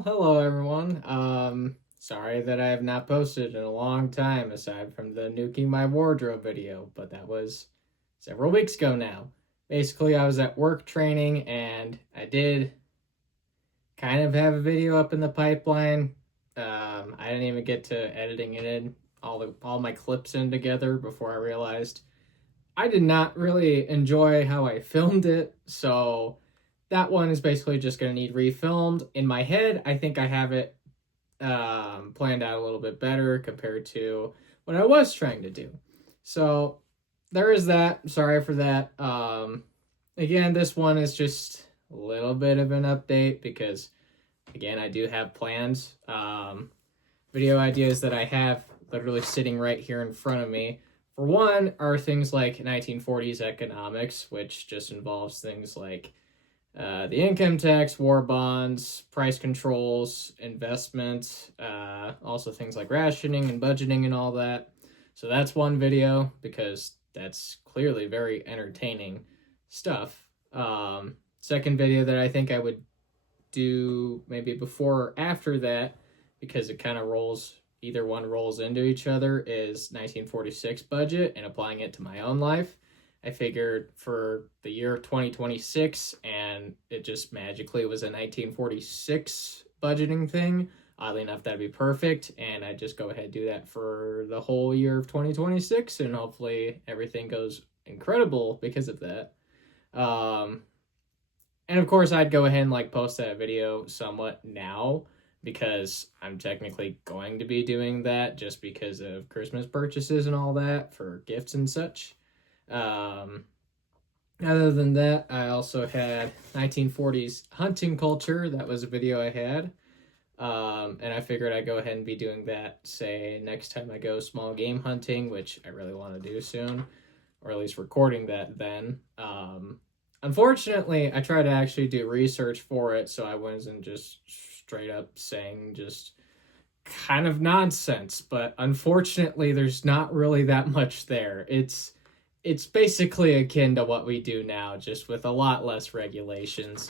Well, hello everyone. Sorry that I have not posted in a long time aside from the nuking my wardrobe video, but that was several weeks ago now. Basically, I was at work training and I did kind of have a video up in the pipeline. I didn't even get to editing it in all my clips in together before I realized I did not really enjoy how I filmed it, so that one is basically just going to need refilmed. In my head, I think I have it planned out a little bit better compared to what I was trying to do. So there is that. Sorry for that. Again, this one is just a little bit of an update because, again, I do have plans. Video ideas that I have literally sitting right here in front of me. For one, are things like 1940s economics, which just involves things like the income tax, war bonds, price controls, investments, also things like rationing and budgeting and all that. So that's one video because that's clearly very entertaining stuff. Second video that I think I would do maybe before or after that, because it kind of either one rolls into each other, is 1946 budget and applying it to my own life. I figured for the year 2026, and it just magically was a 1946 budgeting thing. Oddly enough, that'd be perfect, and I'd just go ahead and do that for the whole year of 2026, and hopefully everything goes incredible because of that. And of course, I'd go ahead and post that video somewhat now because I'm technically going to be doing that just because of Christmas purchases and all that for gifts and such. Other than that, I also had 1940s hunting culture. That was a video I had. And I figured I'd go ahead and be doing that, say, next time I go small game hunting, which I really want to do soon, or at least recording that then. Unfortunately, I tried to actually do research for it, so I wasn't just straight up saying just kind of nonsense, but unfortunately, there's not really that much there. It's basically akin to what we do now, just with a lot less regulations.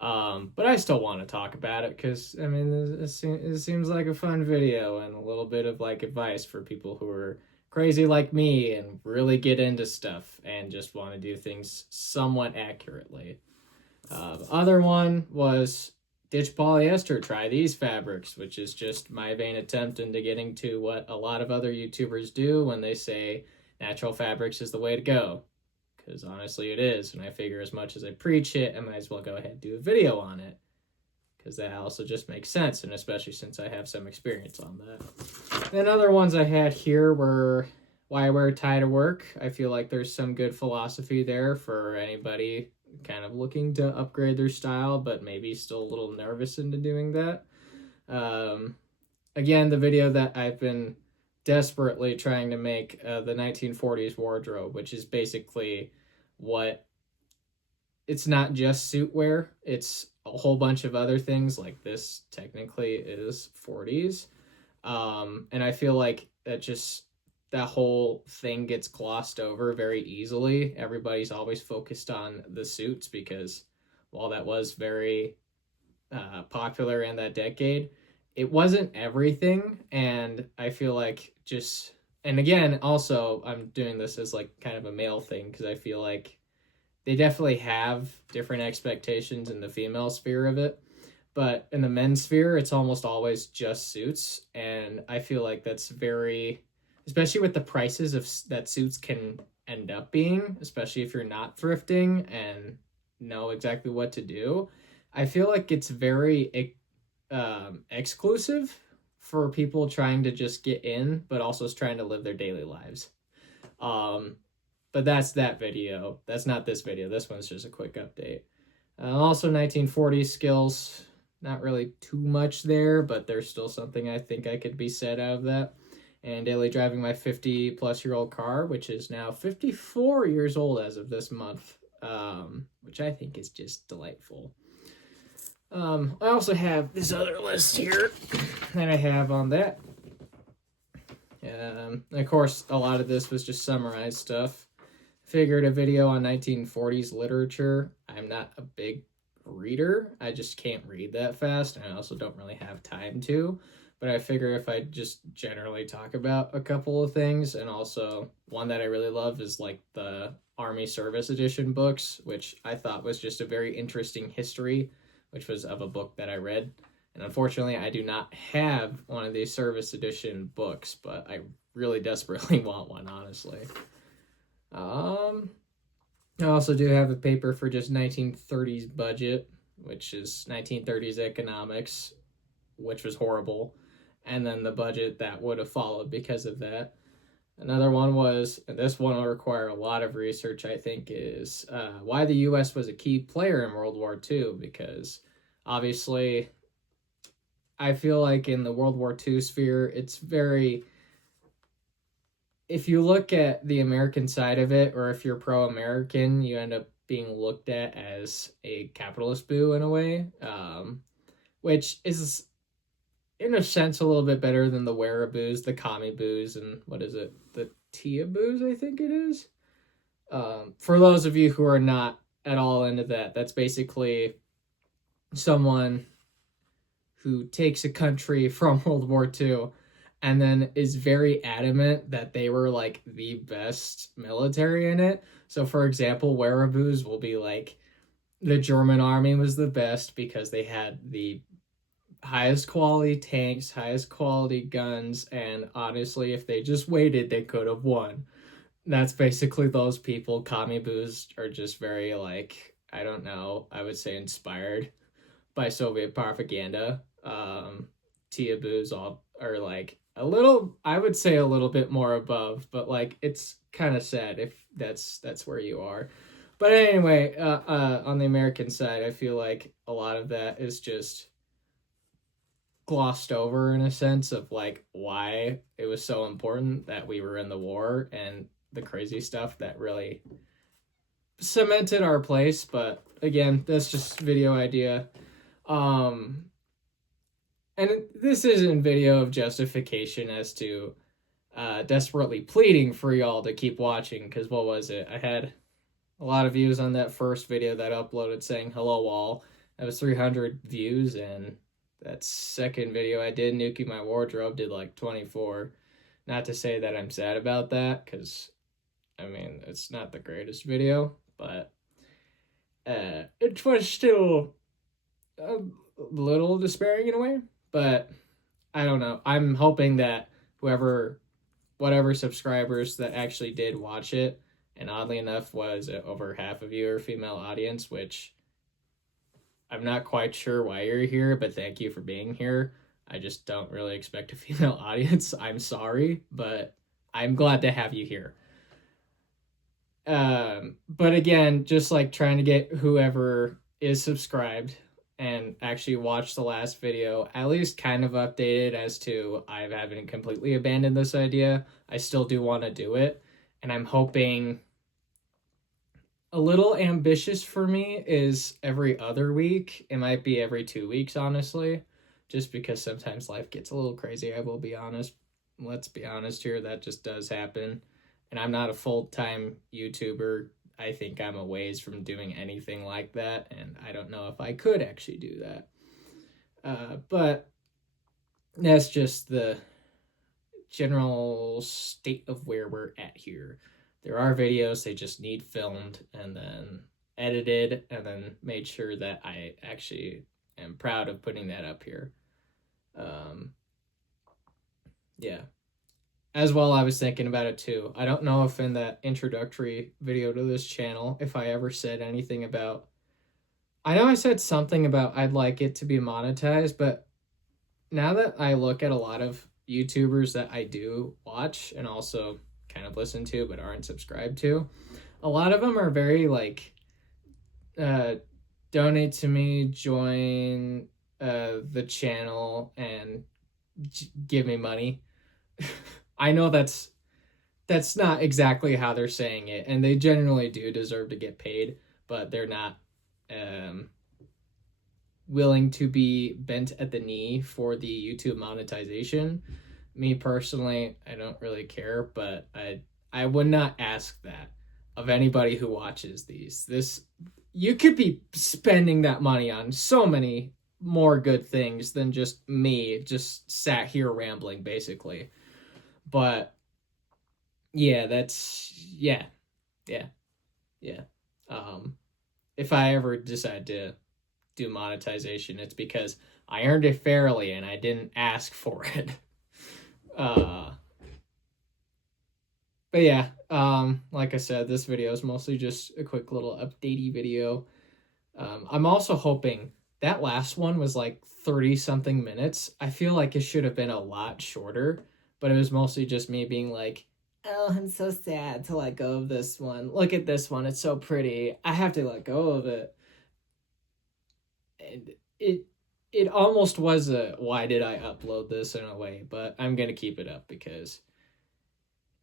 But I still want to talk about it because, I mean, it seems like a fun video and a little bit of advice for people who are crazy like me and really get into stuff and just want to do things somewhat accurately. The other one was ditch polyester, try these fabrics, which is just my vain attempt into getting to what a lot of other YouTubers do when they say natural fabrics is the way to go. Because honestly it is, and I figure as much as I preach it, I might as well go ahead and do a video on it. Because that also just makes sense, and especially since I have some experience on that. And other ones I had here were why I wear tie to work. I feel like there's some good philosophy there for anybody kind of looking to upgrade their style, but maybe still a little nervous into doing that. Again, the video that I've been desperately trying to make, the 1940s wardrobe, which is basically it's not just suit wear, it's a whole bunch of other things. Like this technically is 40s. And I feel like that whole thing gets glossed over very easily. Everybody's always focused on the suits because while that was very popular in that decade, it wasn't everything. And I feel like and again, also I'm doing this as kind of a male thing because I feel like they definitely have different expectations in the female sphere of it. But in the men's sphere, it's almost always just suits. And I feel like that's especially with the prices that suits can end up being, especially if you're not thrifting and know exactly what to do. I feel like it's very exclusive for people trying to just get in, but also trying to live their daily lives. But that's that video. That's not this video. This one's just a quick update. Also 1940s skills. Not really too much there, but there's still something I think I could be said out of that. And daily driving my 50-plus-year-old car, which is now 54 years old as of this month, which I think is just delightful. I also have this other list here that I have on that. Of course, a lot of this was just summarized stuff. Figured a video on 1940s literature. I'm not a big reader. I just can't read that fast, and I also don't really have time to. But I figure if I just generally talk about a couple of things, and also one that I really love is like the Army Service Edition books, which I thought was just a very interesting history, which was of a book that I read. And unfortunately, I do not have one of these Service Edition books, but I really desperately want one, honestly. I also do have a paper for just 1930s budget, which is 1930s economics, which was horrible, and then the budget that would have followed because of that. Another one was, and this one will require a lot of research, I think, is why the U.S. was a key player in World War II, because obviously I feel like in the World War II sphere, it's very, if you look at the American side of it, or if you're pro-American, you end up being looked at as a capitalist boo in a way, which is in a sense a little bit better than the Weraboos, the commie boos, and what is it, the Tia boos, I think it is. For those of you who are not at all into that, that's basically someone who takes a country from World War II and then is very adamant that they were like the best military in it. So for example, Weraboos will be like, the German army was the best because they had the highest quality tanks, highest quality guns, and honestly, if they just waited, they could have won. That's basically those people. Commie boos are just very like, I don't know, I would say inspired by Soviet propaganda. Tia boos all are like a little, I would say a little bit more above, but like it's kind of sad if that's where you are. But anyway, on the American side, I feel like a lot of that is just glossed over in a sense of like why it was so important that we were in the war and the crazy stuff that really cemented our place. But again, that's just video idea. And this isn't video of justification as to desperately pleading for y'all to keep watching, because what was it? I had a lot of views on that first video that I uploaded saying hello all. That was 300 views, and that second video I did, Nuking My Wardrobe, did like 24. Not to say that I'm sad about that, because, I mean, it's not the greatest video, but it was still a little despairing in a way. But I don't know. I'm hoping that whatever subscribers that actually did watch it, and oddly enough was over half of you are female audience, which I'm not quite sure why you're here, but thank you for being here. I just don't really expect a female audience. I'm sorry, but I'm glad to have you here. But again, just like trying to get whoever is subscribed and actually watch the last video at least kind of updated as to I haven't completely abandoned this idea. I still do want to do it, and I'm hoping a little ambitious for me is every other week. It might be every 2 weeks, honestly, just because sometimes life gets a little crazy. I will be honest. Let's be honest here. That just does happen. And I'm not a full-time YouTuber. I think I'm a ways from doing anything like that, and I don't know if I could actually do that. But that's just the general state of where we're at here. There are videos, they just need filmed and then edited and then made sure that I actually am proud of putting that up here. Yeah. As well, I was thinking about it too. I don't know if in that introductory video to this channel, if I ever said anything about, I know I said something about I'd like it to be monetized, but now that I look at a lot of YouTubers that I do watch and also kind of listen to but aren't subscribed to, a lot of them are very like, donate to me, join the channel, and give me money. I know that's not exactly how they're saying it, and they generally do deserve to get paid, but they're not willing to be bent at the knee for the YouTube monetization. Me personally, I don't really care, but I would not ask that of anybody who watches these. you could be spending that money on so many more good things than just me just sat here rambling basically. But yeah, that's yeah, yeah. Um if I ever decide to do monetization, it's because I earned it fairly and I didn't ask for it. Uh but yeah, like I said, this video is mostly just a quick little updatey video. I'm also hoping that last one was like 30 something minutes. I feel like it should have been a lot shorter, but it was mostly just me being like, oh, I'm so sad to let go of this one. Look at this one. It's so pretty. I have to let go of it. And it almost was a why did I upload this in a way, but I'm going to keep it up because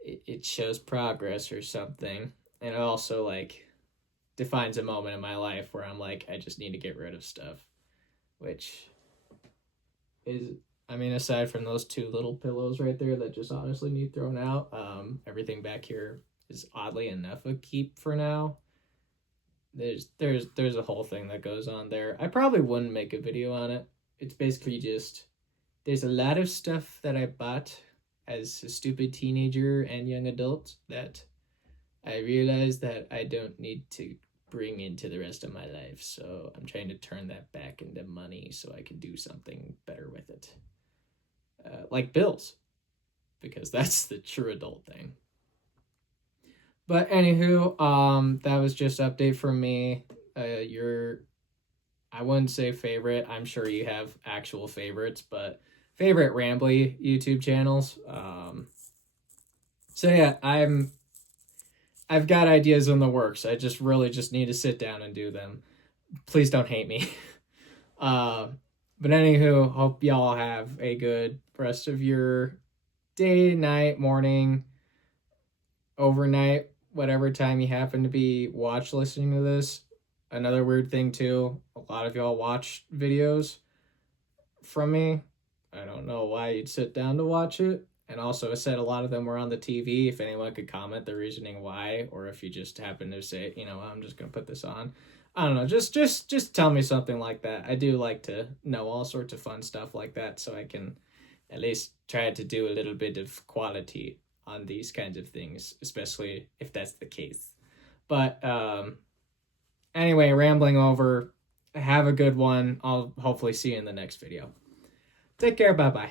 it shows progress or something. And it also like defines a moment in my life where I'm like, I just need to get rid of stuff, which is, I mean, aside from those two little pillows right there that just honestly need thrown out, everything back here is oddly enough a keep for now. There's a whole thing that goes on there. I probably wouldn't make a video on it. It's basically just there's a lot of stuff that I bought as a stupid teenager and young adult that I realized that I don't need to bring into the rest of my life. So I'm trying to turn that back into money so I can do something better with it. Like bills, because that's the true adult thing. But anywho, that was just update from me. Your, I wouldn't say favorite. I'm sure you have actual favorites, but favorite rambly YouTube channels. So yeah, I've got ideas in the works. I just really just need to sit down and do them. Please don't hate me. But anywho, hope y'all have a good rest of your day, night, morning, overnight, whatever time you happen to be listening to this. Another weird thing too, a lot of y'all watch videos from me. I don't know why you'd sit down to watch it. And also, I said a lot of them were on the TV. If anyone could comment the reasoning why, or if you just happen to say, you know, I'm just gonna put this on. I don't know. Just tell me something like that. I do like to know all sorts of fun stuff like that, so I can at least try to do a little bit of quality on these kinds of things, especially if that's the case. But anyway, rambling over. Have a good one. I'll hopefully see you in the next video. Take care. Bye bye.